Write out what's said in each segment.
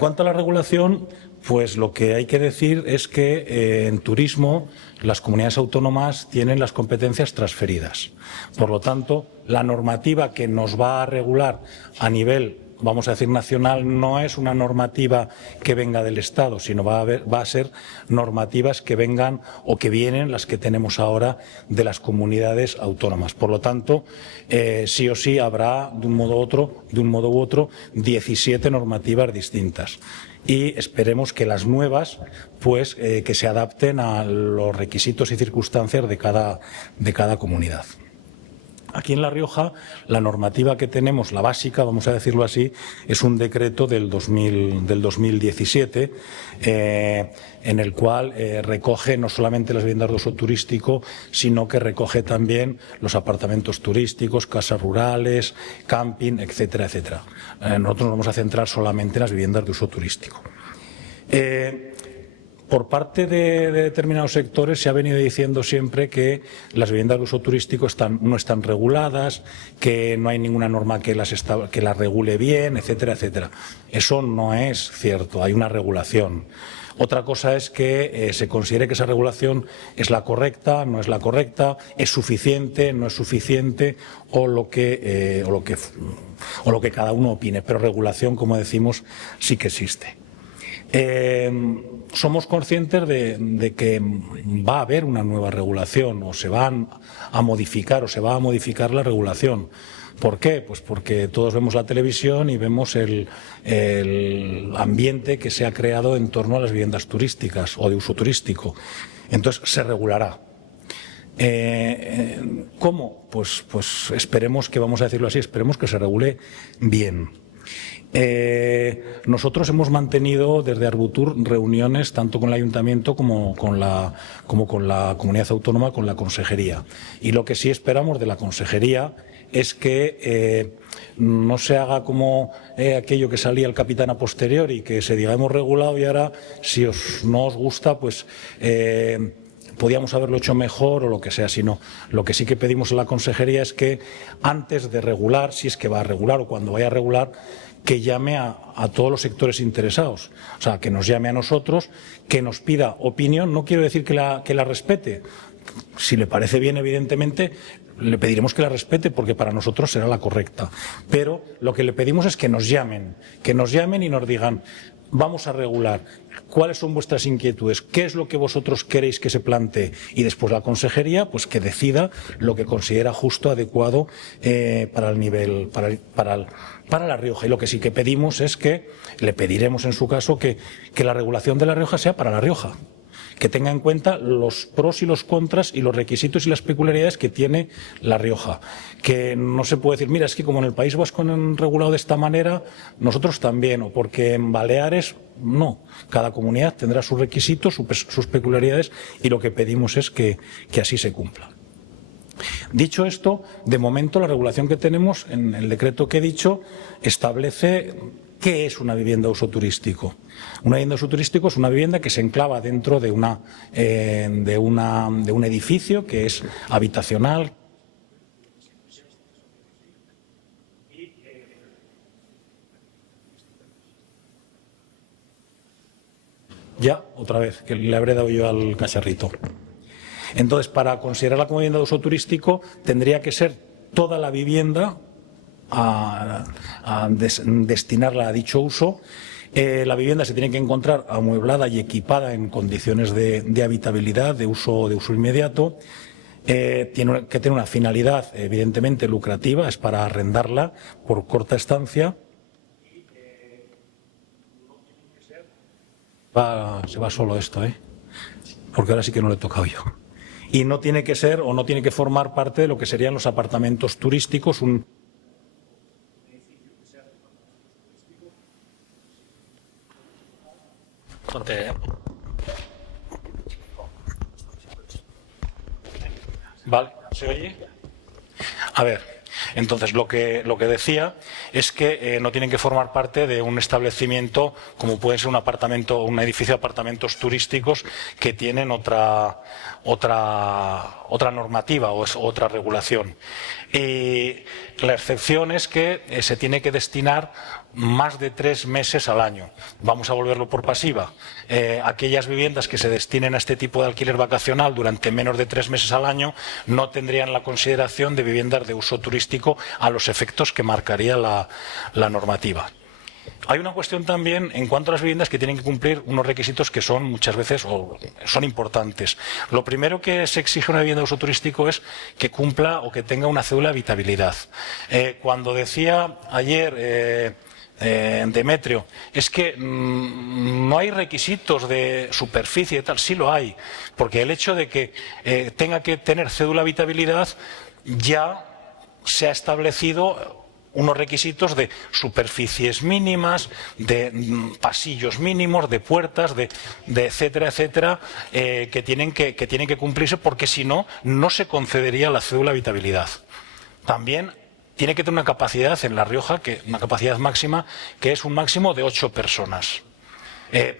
cuanto a la regulación, pues lo que hay que decir es que en turismo las comunidades autónomas tienen las competencias transferidas. Por lo tanto, la normativa que nos va a regular a nivel, vamos a decir, nacional, no es una normativa que venga del Estado, sino va a ser normativas que vengan o que vienen, las que tenemos ahora, de las comunidades autónomas. Por lo tanto, sí o sí habrá, de un modo u otro, 17 normativas distintas. Y esperemos que las nuevas, pues, que se adapten a los requisitos y circunstancias de cada comunidad. Aquí en La Rioja, la normativa que tenemos, la básica, vamos a decirlo así, es un decreto del 2017, en el cual recoge no solamente las viviendas de uso turístico, sino que recoge también los apartamentos turísticos, casas rurales, camping, etcétera, etcétera. Nosotros nos vamos a centrar solamente en las viviendas de uso turístico. Por parte de determinados sectores se ha venido diciendo siempre que las viviendas de uso turístico no están reguladas, que no hay ninguna norma que las regule bien, etcétera, etcétera. Eso no es cierto, hay una regulación. Otra cosa es que se considere que esa regulación es la correcta, no es la correcta, es suficiente, no es suficiente o lo que cada uno opine. Pero regulación, como decimos, sí que existe. Somos conscientes de que va a haber una nueva regulación o se va a modificar la regulación. ¿Por qué? Pues porque todos vemos la televisión y vemos el ambiente que se ha creado en torno a las viviendas turísticas o de uso turístico. Entonces se regulará. ¿Cómo? Pues esperemos que, vamos a decirlo así, esperemos que se regule bien. Nosotros hemos mantenido desde Arbutur reuniones tanto con el Ayuntamiento como con la Comunidad Autónoma, con la Consejería. Y lo que sí esperamos de la Consejería es que no se haga como aquello que salía el capitán a posteriori, que se diga hemos regulado y ahora si no os gusta pues podíamos haberlo hecho mejor o lo que sea, sino lo que sí que pedimos a la Consejería es que antes de regular, si es que va a regular o cuando vaya a regular, que llame a todos los sectores interesados, o sea, que nos llame a nosotros, que nos pida opinión. No quiero decir que la respete, si le parece bien, evidentemente, le pediremos que la respete porque para nosotros será la correcta, pero lo que le pedimos es que nos llamen y nos digan vamos a regular, cuáles son vuestras inquietudes, qué es lo que vosotros queréis que se plantee y después la Consejería pues que decida lo que considera justo, adecuado para el nivel, para La Rioja. Y lo que sí que pedimos es que, le pediremos en su caso que la regulación de La Rioja sea para La Rioja, que tenga en cuenta los pros y los contras y los requisitos y las peculiaridades que tiene La Rioja. Que no se puede decir, mira, es que como en el País Vasco han regulado de esta manera, nosotros también, o porque en Baleares, no. Cada comunidad tendrá sus requisitos, sus peculiaridades y lo que pedimos es que así se cumpla. Dicho esto, de momento la regulación que tenemos en el decreto que he dicho establece ¿qué es una vivienda de uso turístico? Una vivienda de uso turístico es una vivienda que se enclava dentro de un edificio que es habitacional. Ya, otra vez, que le habré dado yo al cacharrito. Entonces, para considerarla como vivienda de uso turístico, tendría que ser toda la vivienda destinarla a dicho uso. La vivienda se tiene que encontrar amueblada y equipada en condiciones de habitabilidad, de uso inmediato. Tiene que tener una finalidad evidentemente lucrativa, es para arrendarla por corta estancia. Se va solo esto, porque ahora sí que no le he tocado yo. Y no tiene que ser o no tiene que formar parte de lo que serían los apartamentos turísticos. ¿Vale? ¿Se oye? A ver, entonces lo que decía es que no tienen que formar parte de un establecimiento como puede ser un apartamento, un edificio de apartamentos turísticos que tienen otra normativa o es otra regulación. Y la excepción es que se tiene que destinar más de 3 meses al año. Vamos a volverlo por pasiva. Aquellas viviendas que se destinen a este tipo de alquiler vacacional durante menos de 3 meses al año no tendrían la consideración de viviendas de uso turístico a los efectos que marcaría la normativa. Hay una cuestión también en cuanto a las viviendas que tienen que cumplir unos requisitos que son muchas veces o son importantes. Lo primero que se exige a una vivienda de uso turístico es que cumpla o que tenga una cédula de habitabilidad. Cuando decía ayer Demetrio, es que no hay requisitos de superficie y tal, sí lo hay, porque el hecho de que tenga que tener cédula de habitabilidad ya se ha establecido unos requisitos de superficies mínimas, de pasillos mínimos, de puertas, de etcétera, etcétera, que tienen que cumplirse, porque si no, no se concedería la cédula de habitabilidad. También tiene que tener una capacidad en La Rioja, una capacidad máxima, que es un máximo de 8 personas.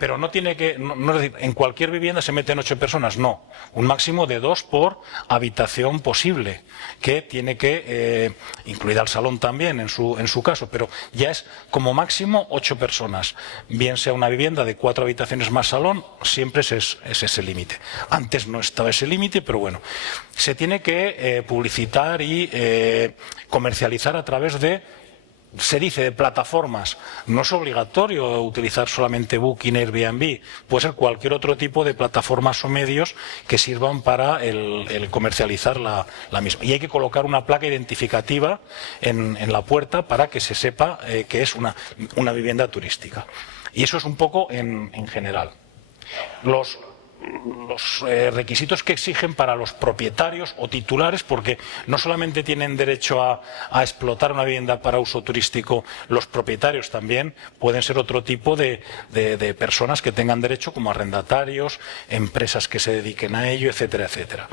Pero no tiene que, no es decir, en cualquier vivienda se meten 8 personas, no. Un máximo de 2 por habitación posible, que tiene que, incluida el salón también en su caso, pero ya es como máximo 8 personas. Bien sea una vivienda de 4 habitaciones más salón, siempre es ese límite. Antes no estaba ese límite, pero bueno. Se tiene que publicitar y comercializar a través de, se dice, de plataformas. No es obligatorio utilizar solamente Booking, Airbnb, puede ser cualquier otro tipo de plataformas o medios que sirvan para el comercializar la misma. Y hay que colocar una placa identificativa en la puerta para que se sepa que es una vivienda turística. Y eso es un poco en general. Los requisitos que exigen para los propietarios o titulares, porque no solamente tienen derecho a explotar una vivienda para uso turístico los propietarios, también pueden ser otro tipo de personas que tengan derecho, como arrendatarios, empresas que se dediquen a ello, etcétera, etcétera.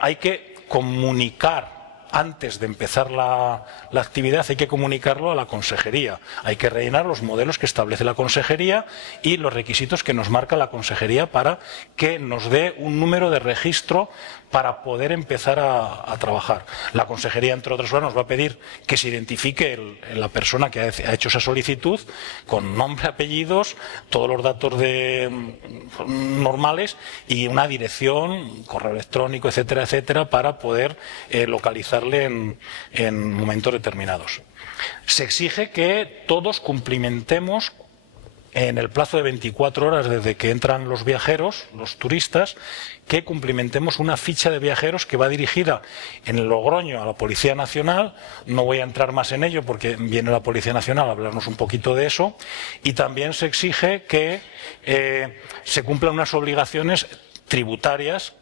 Hay que comunicar. Antes de empezar la actividad hay que comunicarlo a la consejería. Hay que rellenar los modelos que establece la consejería y los requisitos que nos marca la consejería para que nos dé un número de registro para poder empezar a trabajar. La consejería, entre otras cosas, nos va a pedir que se identifique la persona que ha hecho esa solicitud con nombre, apellidos, todos los datos normales y una dirección, correo electrónico, etcétera, etcétera, para poder localizarle en momentos determinados. Se exige que todos cumplimentemos en el plazo de 24 horas desde que entran los viajeros, los turistas, que cumplimentemos una ficha de viajeros que va dirigida en Logroño a la Policía Nacional. No voy a entrar más en ello porque viene la Policía Nacional a hablarnos un poquito de eso. Y también se exige que se cumplan unas obligaciones tributarias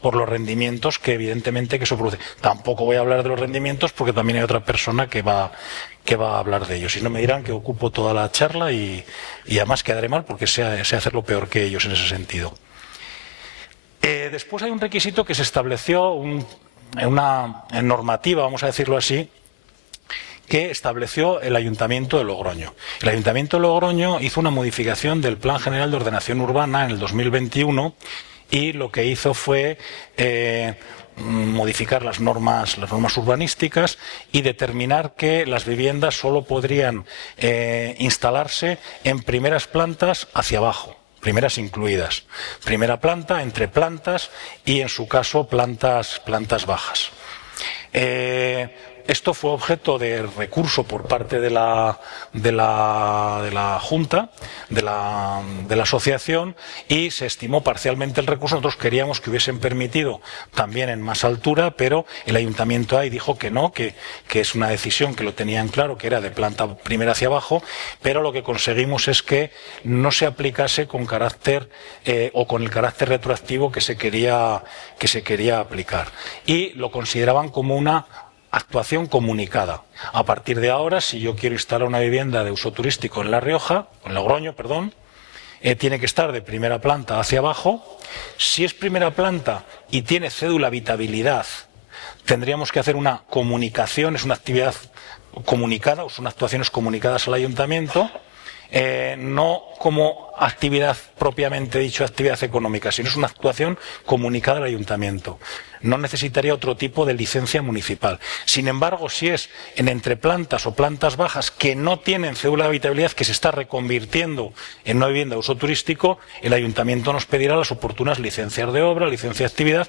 por los rendimientos que evidentemente que se produce. Tampoco voy a hablar de los rendimientos porque también hay otra persona que va a hablar de ellos. Si no, me dirán que ocupo toda la charla y además quedaré mal porque sé hacerlo peor que ellos en ese sentido. Después hay un requisito que se estableció en una normativa, vamos a decirlo así, que estableció el Ayuntamiento de Logroño. El Ayuntamiento de Logroño hizo una modificación del Plan General de Ordenación Urbana en el 2021 y lo que hizo fue modificar las normas urbanísticas y determinar que las viviendas solo podrían instalarse en primeras plantas hacia abajo, primeras incluidas. Primera planta, entre plantas y, en su caso, plantas bajas. Esto fue objeto de recurso por parte de la Junta, de la asociación, y se estimó parcialmente el recurso. Nosotros queríamos que hubiesen permitido también en más altura, pero el Ayuntamiento ahí dijo que no, que es una decisión que lo tenían claro, que era de planta primera hacia abajo, pero lo que conseguimos es que no se aplicase con carácter o con el carácter retroactivo que se quería aplicar. Y lo consideraban como una actuación comunicada. A partir de ahora, si yo quiero instalar una vivienda de uso turístico en La Rioja, en Logroño, perdón, tiene que estar de primera planta hacia abajo. Si es primera planta y tiene cédula habitabilidad, tendríamos que hacer una comunicación, es una actividad comunicada, o son actuaciones comunicadas al Ayuntamiento. no como actividad propiamente dicho, actividad económica, sino es una actuación comunicada al ayuntamiento. No necesitaría otro tipo de licencia municipal. Sin embargo, si es en entreplantas o plantas bajas que no tienen cédula de habitabilidad, que se está reconvirtiendo en una vivienda de uso turístico, el ayuntamiento nos pedirá las oportunas licencias de obra, licencia de actividad,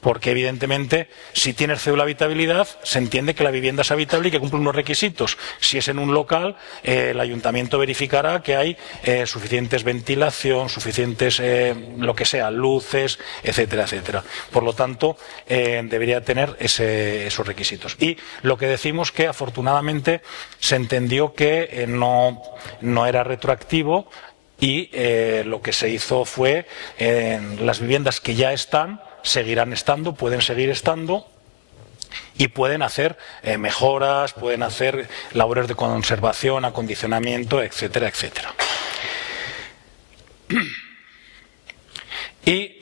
porque evidentemente si tienes cédula de habitabilidad se entiende que la vivienda es habitable y que cumple unos requisitos. Si es en un local, el ayuntamiento verificará que hay suficientes ventilación, suficientes lo que sea, luces, etcétera, etcétera. Por lo tanto, debería tener esos requisitos. Y lo que decimos que afortunadamente se entendió que no era retroactivo y lo que se hizo fue las viviendas que ya están seguirán estando, pueden seguir estando y pueden hacer mejoras, pueden hacer labores de conservación, acondicionamiento, etcétera, etcétera. Y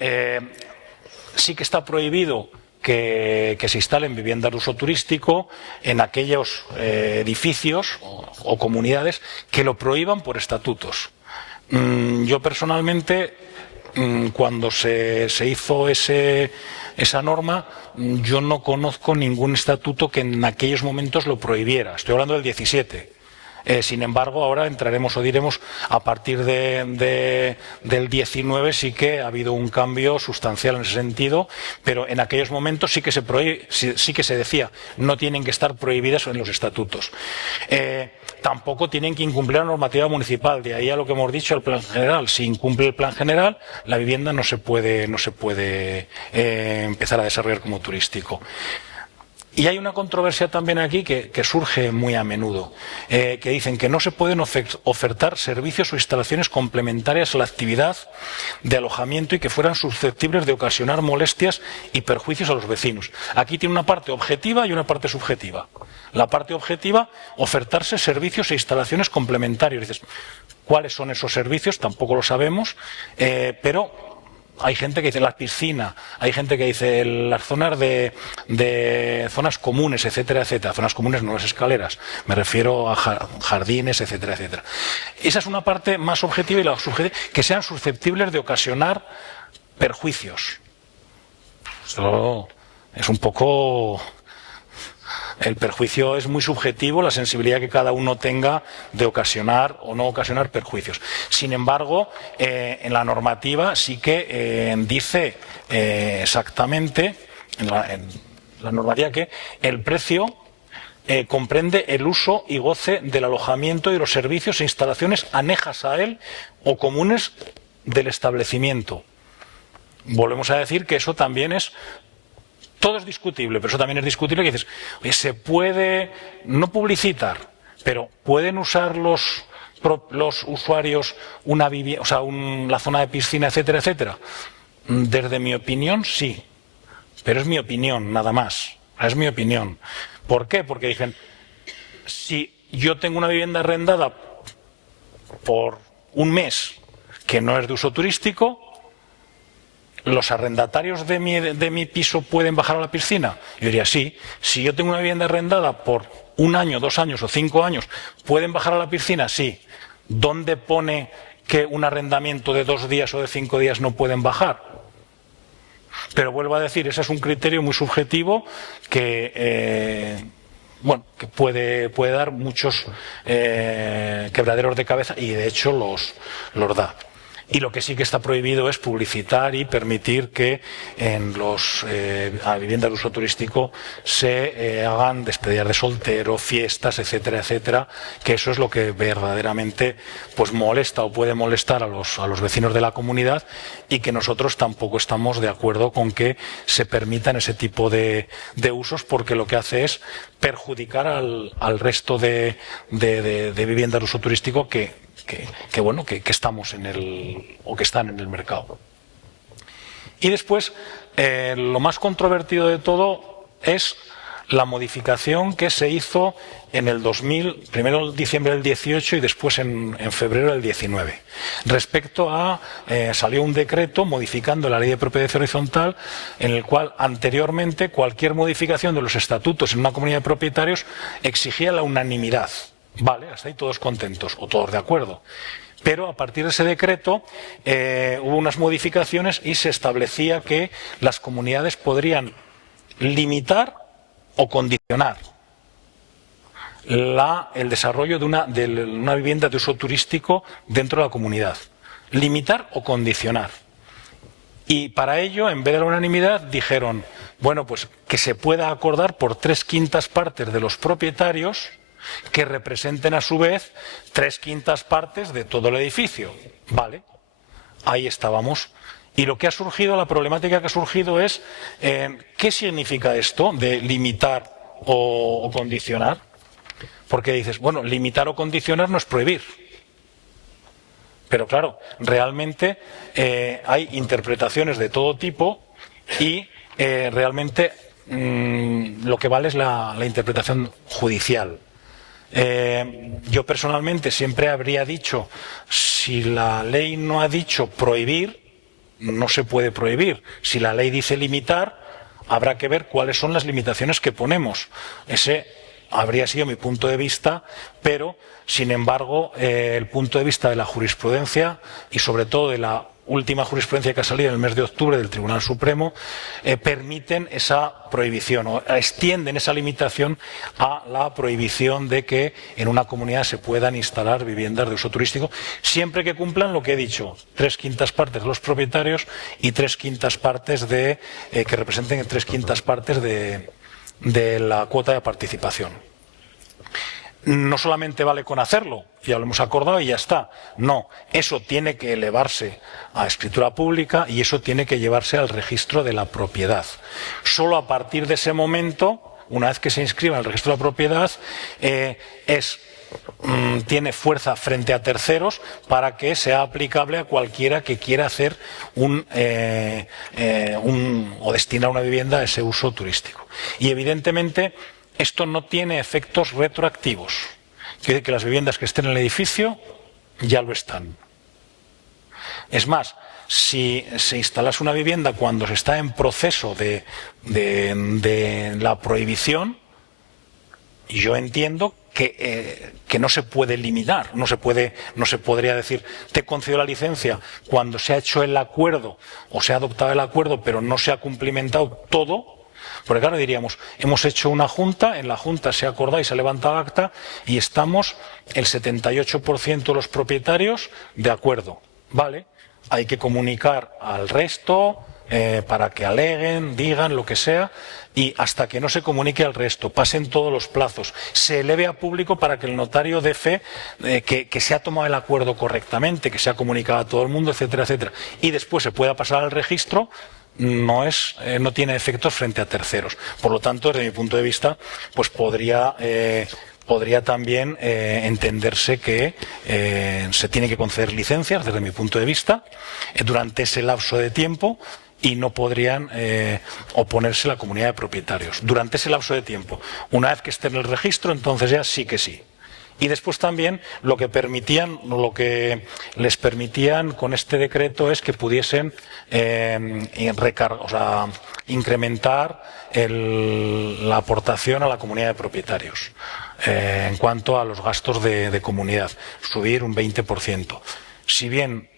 sí que está prohibido que se instalen viviendas de uso turístico en aquellos edificios o comunidades que lo prohíban por estatutos. Yo personalmente, cuando se hizo esa norma, yo no conozco ningún estatuto que en aquellos momentos lo prohibiera. Estoy hablando del 17. Sin embargo, ahora entraremos o diremos, a partir del 19 sí que ha habido un cambio sustancial en ese sentido, pero en aquellos momentos sí que se decía, no tienen que estar prohibidas en los estatutos. Tampoco tienen que incumplir la normativa municipal, de ahí a lo que hemos dicho, el plan general. Si incumple el plan general, la vivienda no se puede empezar a desarrollar como turístico. Y hay una controversia también aquí que surge muy a menudo, que dicen que no se pueden ofertar servicios o instalaciones complementarias a la actividad de alojamiento y que fueran susceptibles de ocasionar molestias y perjuicios a los vecinos. Aquí tiene una parte objetiva y una parte subjetiva. La parte objetiva, ofertarse servicios e instalaciones complementarios. Dices, ¿cuáles son esos servicios? Tampoco lo sabemos, pero hay gente que dice la piscina, hay gente que dice las zonas de zonas comunes, etcétera, etcétera. Zonas comunes no las escaleras, me refiero a jardines, etcétera, etcétera. Esa es una parte más objetiva y la subjetiva, que sean susceptibles de ocasionar perjuicios. Eso es un poco... El perjuicio es muy subjetivo, la sensibilidad que cada uno tenga de ocasionar o no ocasionar perjuicios. Sin embargo, en la normativa sí que dice exactamente, en la normativa, que el precio comprende el uso y goce del alojamiento y los servicios e instalaciones anejas a él o comunes del establecimiento. Volvemos a decir que eso también es... Todo es discutible, pero eso también es discutible, que dices, oye, se puede no publicitar, pero ¿pueden usar los usuarios la zona de piscina, etcétera, etcétera? Desde mi opinión, sí, pero es mi opinión, nada más. Es mi opinión. ¿Por qué? Porque dicen, si yo tengo una vivienda arrendada por un mes que no es de uso turístico, ¿los arrendatarios de mi piso pueden bajar a la piscina? Yo diría sí. Si yo tengo una vivienda arrendada por 1 año, 2 años o 5 años, ¿pueden bajar a la piscina? Sí. ¿Dónde pone que un arrendamiento de 2 días o de 5 días no pueden bajar? Pero vuelvo a decir, ese es un criterio muy subjetivo que puede dar muchos quebraderos de cabeza, y de hecho los da. Y lo que sí que está prohibido es publicitar y permitir que en a viviendas de uso turístico se hagan despedidas de soltero, fiestas, etcétera, etcétera, que eso es lo que verdaderamente pues molesta o puede molestar a los vecinos de la comunidad, y que nosotros tampoco estamos de acuerdo con que se permitan ese tipo de usos, porque lo que hace es perjudicar al resto de viviendas de uso turístico que estamos que están en el mercado. Y después, lo más controvertido de todo es la modificación que se hizo en el 2000, primero en diciembre del 18 y después en febrero del 19. Respecto a, salió un decreto modificando la ley de propiedad horizontal, en el cual anteriormente cualquier modificación de los estatutos en una comunidad de propietarios exigía la unanimidad Vale, hasta ahí todos contentos o todos de acuerdo. Pero a partir de ese decreto hubo unas modificaciones y se establecía que las comunidades podrían limitar o condicionar el desarrollo de una vivienda de uso turístico dentro de la comunidad. Limitar o condicionar. Y para ello, en vez de la unanimidad, dijeron, bueno, pues que se pueda acordar por 3/5 partes de los propietarios que representen a su vez 3/5 partes de todo el edificio. Vale, ahí estábamos. Y lo que ha surgido, la problemática que ha surgido es, ¿qué significa esto de limitar o condicionar? Porque dices, bueno, limitar o condicionar no es prohibir. Pero claro, realmente hay interpretaciones de todo tipo y realmente lo que vale es la interpretación judicial. Yo personalmente siempre habría dicho, si la ley no ha dicho prohibir, no se puede prohibir. Si la ley dice limitar, habrá que ver cuáles son las limitaciones que ponemos. Ese habría sido mi punto de vista, pero sin embargo el punto de vista de la jurisprudencia y sobre todo de la última jurisprudencia que ha salido en el mes de octubre del Tribunal Supremo permiten esa prohibición o extienden esa limitación a la prohibición de que en una comunidad se puedan instalar viviendas de uso turístico siempre que cumplan lo que he dicho, 3/5 partes de los propietarios y 3/5 partes que representen 3/5 partes de la cuota de participación. No solamente vale con hacerlo, ya lo hemos acordado y ya está. No, eso tiene que elevarse a escritura pública y eso tiene que llevarse al registro de la propiedad. Solo a partir de ese momento, una vez que se inscriba en el registro de la propiedad, tiene fuerza frente a terceros para que sea aplicable a cualquiera que quiera hacer o destinar una vivienda a ese uso turístico. Y evidentemente esto no tiene efectos retroactivos. Quiere decir que las viviendas que estén en el edificio ya lo están. Es más, si se instalase una vivienda cuando se está en proceso de la prohibición, yo entiendo que no se puede limitar, no se podría decir te concedo la licencia cuando se ha hecho el acuerdo o se ha adoptado el acuerdo pero no se ha cumplimentado todo. Porque claro, diríamos, hemos hecho una junta, en la junta se ha acordado y se ha levantado acta y estamos el 78% de los propietarios de acuerdo. Vale, hay que comunicar al resto para que aleguen, digan lo que sea y hasta que no se comunique al resto, pasen todos los plazos, se eleve a público para que el notario dé fe que se ha tomado el acuerdo correctamente, que se ha comunicado a todo el mundo, etcétera, etcétera. Y después se pueda pasar al registro. No tiene efectos frente a terceros. Por lo tanto, desde mi punto de vista, pues podría también entenderse que se tiene que conceder licencias, desde mi punto de vista, durante ese lapso de tiempo y no podrían oponerse a la comunidad de propietarios. Durante ese lapso de tiempo. Una vez que esté en el registro, entonces ya sí que sí. Y después también lo que les permitían con este decreto es que pudiesen incrementar la aportación a la comunidad de propietarios en cuanto a los gastos de comunidad, subir un 20%. Si bien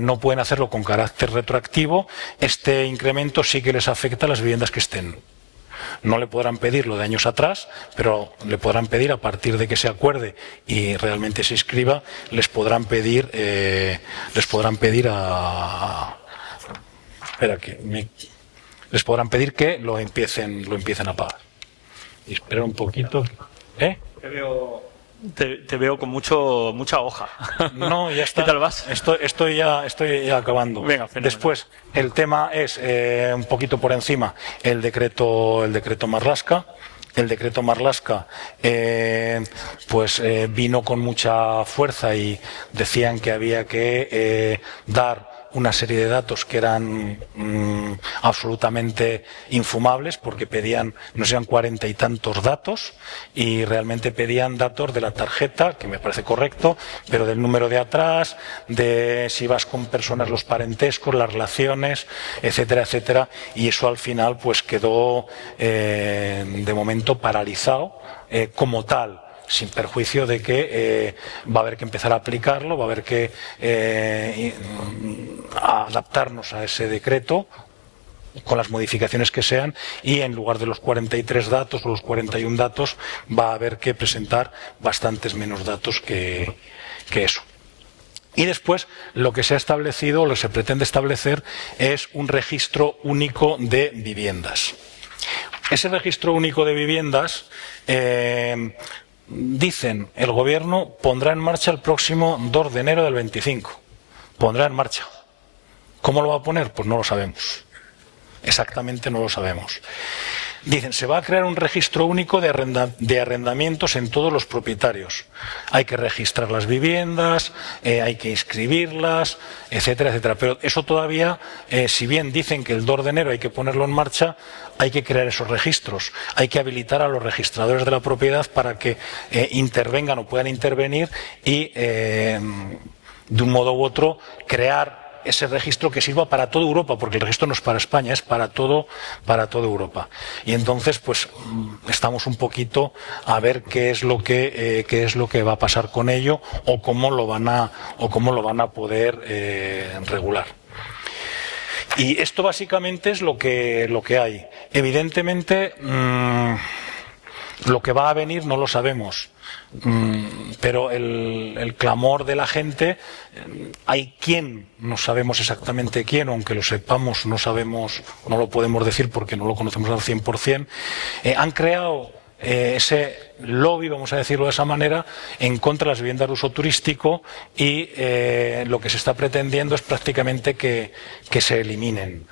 no pueden hacerlo con carácter retroactivo, este incremento sí que les afecta a las viviendas que estén. No le podrán pedir lo de años atrás, pero le podrán pedir a partir de que se acuerde y realmente se inscriba, les podrán pedir que lo empiecen a pagar. Y espera un poquito. Te veo con mucha hoja. No, ya está. ¿Qué tal vas? Estoy ya acabando. Venga, fenomenal. Después, el tema es un poquito por encima el decreto Marlaska. El decreto Marlaska vino con mucha fuerza y decían que había que dar una serie de datos que eran absolutamente infumables porque pedían, no sé, 40 y tantos datos y realmente pedían datos de la tarjeta, que me parece correcto, pero del número de atrás, de si vas con personas, los parentescos, las relaciones, etcétera, etcétera, y eso al final pues quedó de momento paralizado como tal. sin perjuicio de que va a haber que empezar a aplicarlo, va a haber que adaptarnos a ese decreto con las modificaciones que sean, y en lugar de los 43 datos o los 41 datos va a haber que presentar bastantes menos datos que eso. Y después lo que se ha establecido, lo que se pretende establecer, es un registro único de viviendas. Ese registro único de viviendas, dicen, el Gobierno pondrá en marcha el próximo 2 de enero del 25. Pondrá en marcha. ¿Cómo lo va a poner? Pues no lo sabemos. Exactamente no lo sabemos. Dicen, se va a crear un registro único de arrendamientos en todos los propietarios. Hay que registrar las viviendas, hay que inscribirlas, etcétera, etcétera. Pero eso todavía, si bien dicen que el 2 de enero hay que ponerlo en marcha, hay que crear esos registros. Hay que habilitar a los registradores de la propiedad para que intervengan o puedan intervenir y, de un modo u otro, crear ese registro que sirva para toda Europa, porque el registro no es para España, es para toda Europa. Y entonces, pues, estamos un poquito a ver qué es lo que va a pasar con ello, o cómo lo van a poder regular. Y esto básicamente es lo que hay. Evidentemente, lo que va a venir no lo sabemos. Pero el clamor de la gente, hay quien, no sabemos exactamente quién, aunque lo sepamos, no lo podemos decir porque no lo conocemos al 100%, han creado ese lobby, vamos a decirlo de esa manera, en contra de las viviendas de uso turístico, y lo que se está pretendiendo es prácticamente que se eliminen.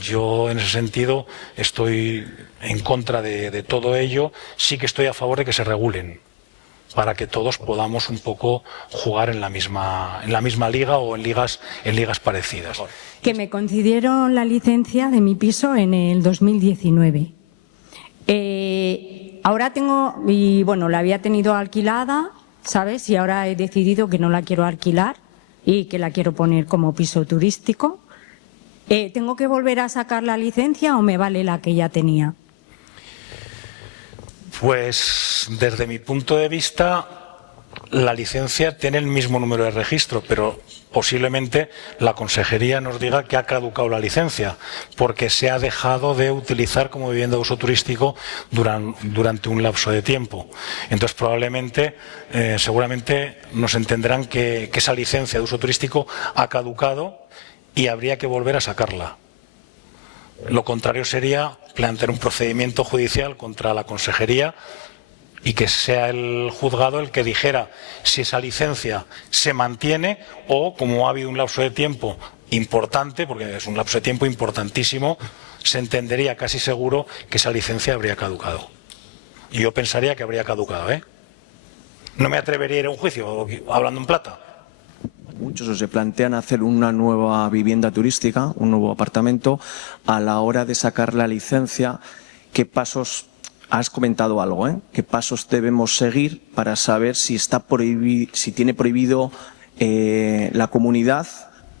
Yo, en ese sentido, estoy en contra de todo ello. Sí que estoy a favor de que se regulen, para que todos podamos un poco jugar en la misma liga o en ligas parecidas. Que me concedieron la licencia de mi piso en el 2019. Ahora tengo, y bueno, la había tenido alquilada, ¿sabes? Y ahora he decidido que no la quiero alquilar y que la quiero poner como piso turístico. ¿Tengo que volver a sacar la licencia o me vale la que ya tenía? Pues desde mi punto de vista, la licencia tiene el mismo número de registro, pero posiblemente la Consejería nos diga que ha caducado la licencia, porque se ha dejado de utilizar como vivienda de uso turístico durante un lapso de tiempo. Entonces, probablemente, seguramente nos entenderán que esa licencia de uso turístico ha caducado y habría que volver a sacarla. Lo contrario sería plantear un procedimiento judicial contra la Consejería y que sea el juzgado el que dijera si esa licencia se mantiene, o, como ha habido un lapso de tiempo importante, porque es un lapso de tiempo importantísimo, se entendería casi seguro que esa licencia habría caducado. Y yo pensaría que habría caducado, ¿eh? No me atrevería a ir a un juicio hablando en plata. Muchos se plantean hacer una nueva vivienda turística, un nuevo apartamento. A la hora de sacar la licencia, ¿qué pasos, has comentado algo, qué pasos debemos seguir para saber si si tiene prohibido la comunidad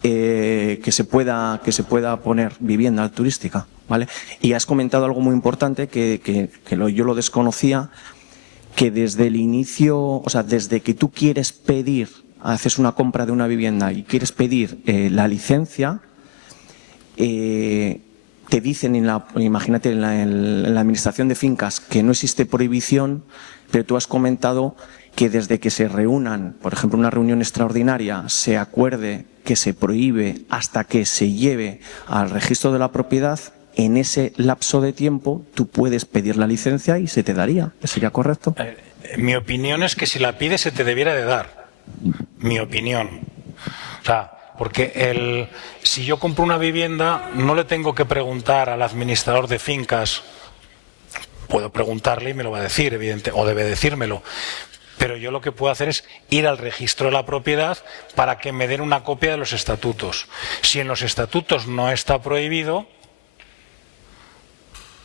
que se pueda poner vivienda turística, ¿vale? Y has comentado algo muy importante que yo lo desconocía, que desde el inicio, o sea, desde que tú quieres pedir, haces una compra de una vivienda y quieres pedir la licencia, te dicen, imagínate, en la administración de fincas, que no existe prohibición, pero tú has comentado que desde que se reúnan, por ejemplo, una reunión extraordinaria, se acuerde que se prohíbe hasta que se lleve al registro de la propiedad, en ese lapso de tiempo tú puedes pedir la licencia y se te daría. ¿Sería correcto? Mi opinión es que si la pides se te debiera de dar. Mi opinión. O sea, porque si yo compro una vivienda, no le tengo que preguntar al administrador de fincas. Puedo preguntarle y me lo va a decir, evidente, o debe decírmelo. Pero yo lo que puedo hacer es ir al registro de la propiedad para que me den una copia de los estatutos. Si en los estatutos no está prohibido,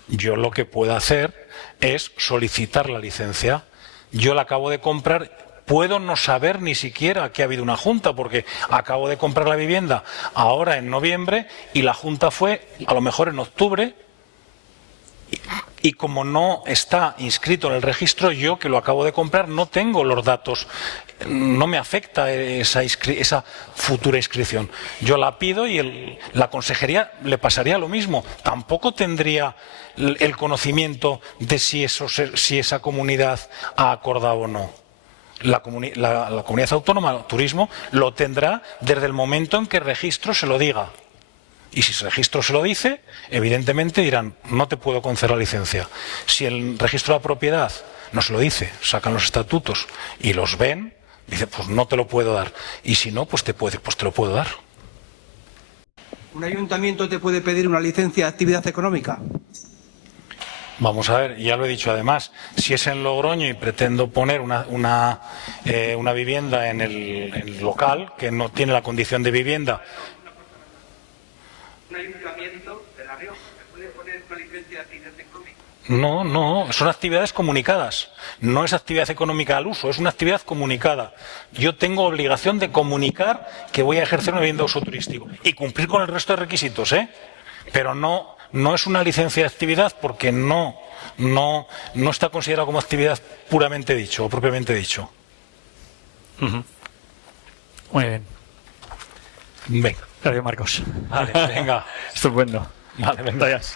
yo lo que puedo hacer es solicitar la licencia. Yo la acabo de comprar. Puedo no saber ni siquiera que ha habido una junta, porque acabo de comprar la vivienda ahora en noviembre y la junta fue a lo mejor en octubre, Y como no está inscrito en el registro, yo que lo acabo de comprar no tengo los datos, no me afecta esa futura inscripción. Yo la pido y la consejería le pasaría lo mismo. Tampoco tendría el conocimiento de si esa comunidad ha acordado o no. La comunidad autónoma, turismo, lo tendrá desde el momento en que el registro se lo diga. Y si el registro se lo dice, evidentemente dirán, no te puedo conceder la licencia. Si el registro de la propiedad no se lo dice, sacan los estatutos y los ven, dice, pues no te lo puedo dar. Y si no, pues te lo puedo dar. ¿Un ayuntamiento te puede pedir una licencia de actividad económica? Vamos a ver, ya lo he dicho además, si es en Logroño y pretendo poner una vivienda en el local, que no tiene la condición de vivienda. ¿Un ayuntamiento de La Rioja te puede poner una licencia de actividad económica? No, son actividades comunicadas. No es actividad económica al uso, es una actividad comunicada. Yo tengo obligación de comunicar que voy a ejercer una vivienda de uso turístico y cumplir con el resto de requisitos, pero no es una licencia de actividad porque no está considerado como actividad puramente dicho o propiamente dicho. Muy bien. Venga. Gracias, Marcos. Vale, venga. Estupendo. Vale, venga. Gracias.